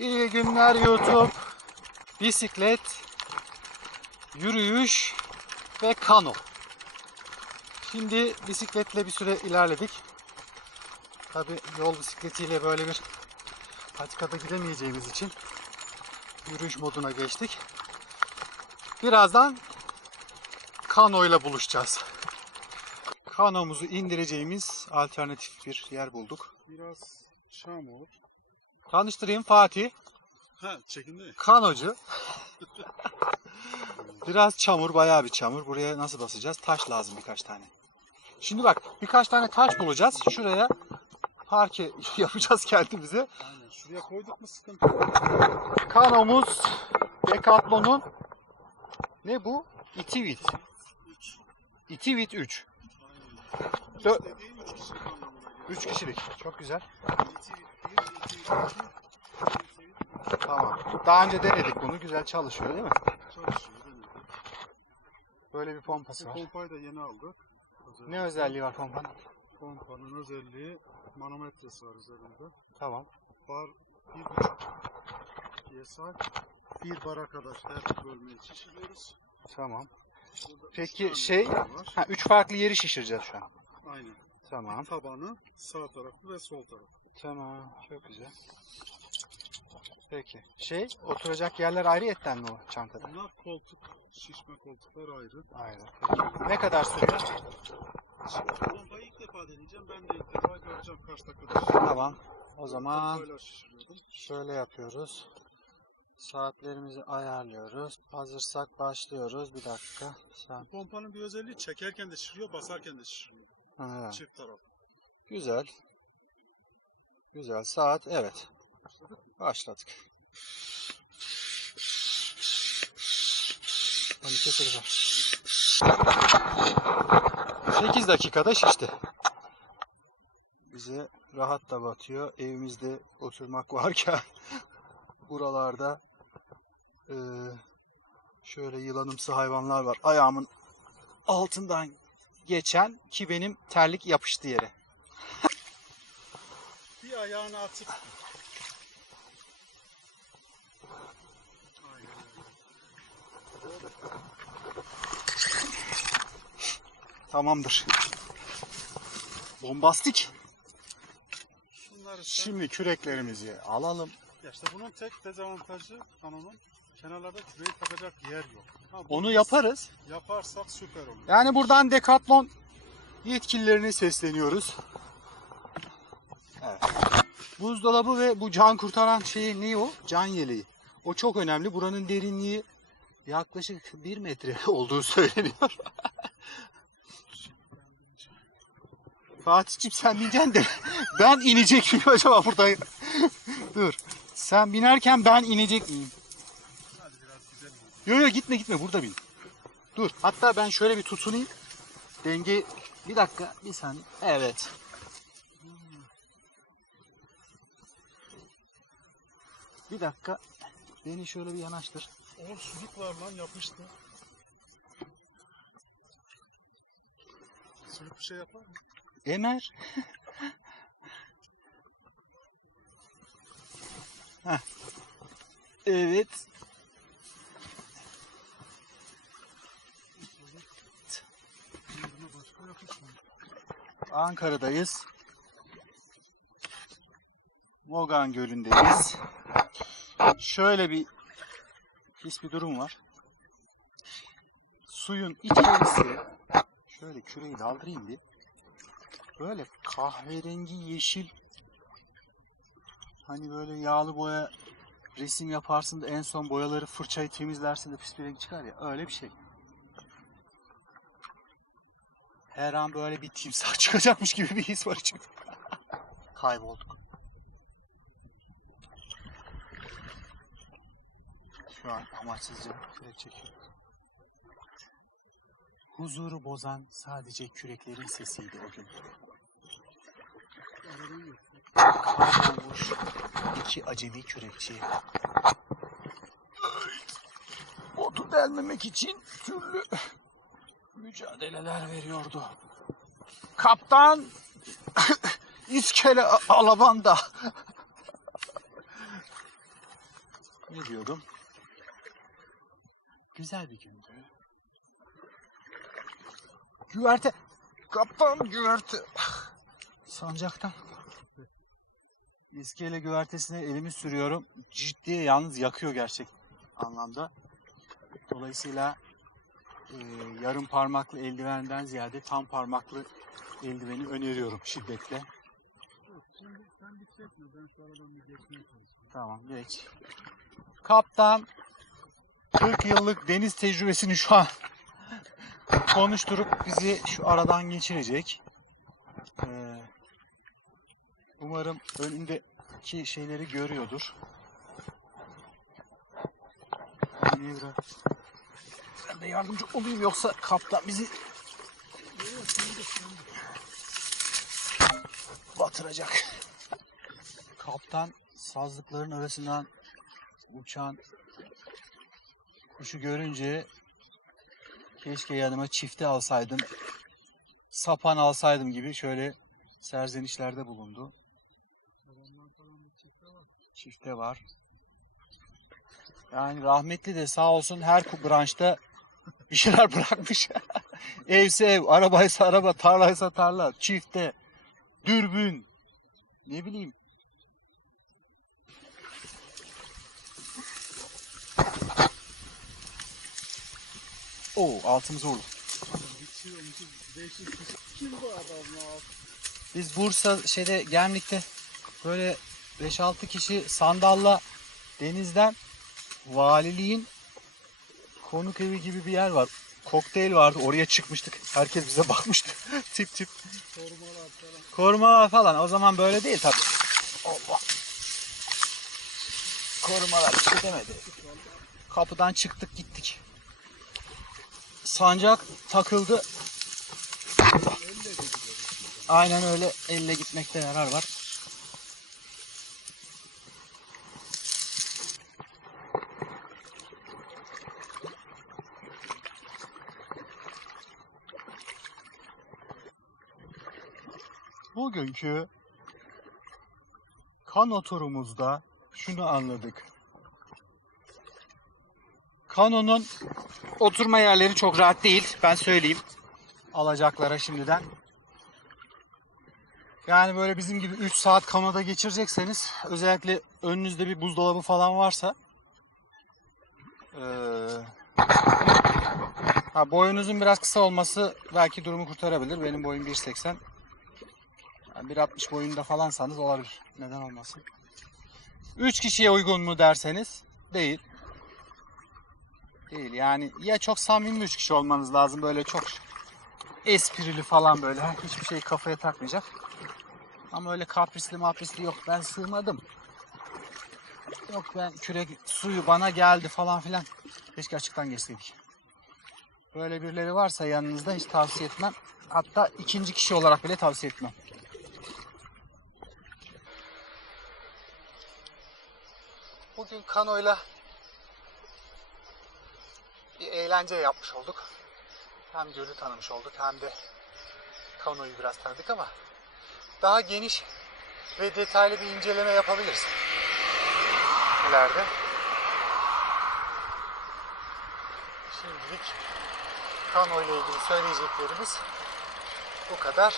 İyi günler YouTube. Bisiklet, yürüyüş ve kano. Şimdi bisikletle bir süre ilerledik. Tabi yol bisikletiyle böyle bir patikada gidemeyeceğimiz için yürüyüş moduna geçtik. Birazdan kano ile buluşacağız. Kanomuzu indireceğimiz alternatif bir yer bulduk. Biraz çamur. Tanıştırayım Fatih. Ha çekindi. Kanocu. Biraz çamur, bayağı bir çamur. Buraya nasıl basacağız? Taş lazım birkaç tane. Şimdi bak, birkaç tane taş bulacağız. Şuraya parke yapacağız kendimize. Aynen. Şuraya koyduk mu sıkıntı yok. Kanomuz Decathlon'un ne bu? Itivit. Itivit 3. Aynen. Dö- Üç dediğim üç kişilik anlamına geliyor. 3 kişilik. Çok güzel. İti bir, iti iki, iti üç. Tamam. Daha önce denedik bunu. Güzel çalışıyor değil mi? Çalışıyor. denedik. Böyle bir pompası var. pompayı da yeni aldık. Özellikle. Ne özelliği var pompanın? Pompanın özelliği manometresi var üzerinde. Tamam. Bar bir buçuk psi. Bir bara kadar her bölmeyi şişiriyoruz. Tamam. Burada Peki şey-. Ha, üç farklı yeri şişireceğiz şu an. Aynen. Tamam. Tabanı sağ tarafı ve sol tarafı. Tamam. Çok güzel. Peki. Şey, oturacak yerler ayrıyetten mi o çantada? Bunlar koltuk, şişme koltuklar ayrı. Ayrı. Peki. Ne kadar sürüyor? Pompayı ilk defa deneyeceğim. Ben de ilk defa göreceğim kaç dakikada. Tamam. O zaman şöyle yapıyoruz. Saatlerimizi ayarlıyoruz. Hazırsak başlıyoruz. Bir dakika. Sen... Pompanın bir özelliği çekerken de şişiriyor, basarken de şişiriyor. Ha, Çift taraf. güzel. Güzel. Saat evet. Başladık. 12 8 8 dakikada şişti. Bize rahat da batıyor. Evimizde oturmak varken buralarda eee, şöyle yılanımsı hayvanlar var. Ayağımın altından geçen ki benim terlik yapıştı yere. Ayağını atıp. Tamamdır. Bombastik. Şunları. Şimdi küreklerimizi alalım. Ya işte bunun tek dezavantajı kanonun kenarlarda küreği takacak yer yok. Ha, Onu yaparız. Yaparsak süper olur. Yani buradan Decathlon yetkililerine sesleniyoruz. Evet. Buzdolabı ve bu can kurtaran şeyi ne o? Can yeleği. O çok önemli. Buranın derinliği yaklaşık 1 metre olduğu söyleniyor. Fatih'cim sen bineceksin de ben inecek miyim acaba burada? Dur. Sen binerken ben inecek miyim? Hadi biraz güzel olur. Yo yo gitme gitme burada bin. Dur. Hatta ben şöyle bir tutunayım. Denge bir dakika bir saniye. Evet. Bir dakika. Beni şöyle bir yanaştır. O sülük var lan yapıştı. Sülük bir şey yapar mı? Emer. Heh. Evet. Ankara'dayız. Mogan Gölü'ndeyiz. Şöyle bir pis bir durum var. Suyun içerisi şöyle küreyi daldırayım bir. Böyle kahverengi yeşil hani böyle yağlı boya resim yaparsın da en son boyaları fırçayı temizlersin de pis bir renk çıkar ya öyle bir şey. Her an böyle bir timsah çıkacakmış gibi bir his var içimde. Kaybolduk. Şu an amaçsızca kürek çekiyorum. Huzuru bozan sadece küreklerin sesiydi o gün. Kaybolmuş iki acemi kürekçi. Otu delmemek için türlü mücadeleler veriyordu. Kaptan İskele Alabanda Ne diyordum? Güzel bir gündü. Güverte. Kaptan güverte. Sancaktan. İskele güvertesine elimi sürüyorum. Ciddi yalnız yakıyor gerçek anlamda. Dolayısıyla e, yarım parmaklı eldivenden ziyade tam parmaklı eldiveni öneriyorum şiddetle. Tamam geç. Kaptan 40 yıllık deniz tecrübesini şu an konuşturup bizi şu aradan geçirecek. Ee, umarım önündeki şeyleri görüyordur. Manevra. Ben de yardımcı olayım yoksa kaptan bizi batıracak. Kaptan sazlıkların arasından uçan kuşu görünce keşke yanıma çifte alsaydım, sapan alsaydım gibi şöyle serzenişlerde bulundu. Çifte var. Yani rahmetli de sağ olsun her branşta bir şeyler bırakmış. Evse ev, arabaysa araba, tarlaysa tarla, çifte, dürbün, ne bileyim. Oo altımıza vurdu. Biz Bursa şeyde Gemlik'te böyle 5-6 kişi sandalla denizden valiliğin konuk evi gibi bir yer var. Kokteyl vardı oraya çıkmıştık. Herkes bize bakmıştı. tip tip. Korumalar falan. Korumalar falan. O zaman böyle değil tabii. Allah. Korumalar bir şey demedi. Kapıdan çıktık gittik. Sancak takıldı. Aynen öyle elle gitmekte yarar var. Bugünkü kano turumuzda şunu anladık. Kano'nun oturma yerleri çok rahat değil. Ben söyleyeyim. Alacaklara şimdiden. Yani böyle bizim gibi 3 saat kanoda geçirecekseniz özellikle önünüzde bir buzdolabı falan varsa eee ha, boyunuzun biraz kısa olması belki durumu kurtarabilir. Benim boyum 1.80. Yani 1.60 boyunda falansanız olabilir. Neden olmasın? 3 kişiye uygun mu derseniz değil. Değil yani ya çok samimi 3 kişi olmanız lazım böyle çok esprili falan böyle hiçbir şeyi kafaya takmayacak. Ama öyle kaprisli maprisli yok ben sığmadım. Yok ben kürek suyu bana geldi falan filan. Keşke açıktan geçseydik. Böyle birileri varsa yanınızda hiç tavsiye etmem. Hatta ikinci kişi olarak bile tavsiye etmem. Bugün kanoyla bir eğlence yapmış olduk. Hem gölü tanımış olduk hem de kanoyu biraz tanıdık ama daha geniş ve detaylı bir inceleme yapabiliriz ileride. Şimdilik kano ilgili söyleyeceklerimiz bu kadar.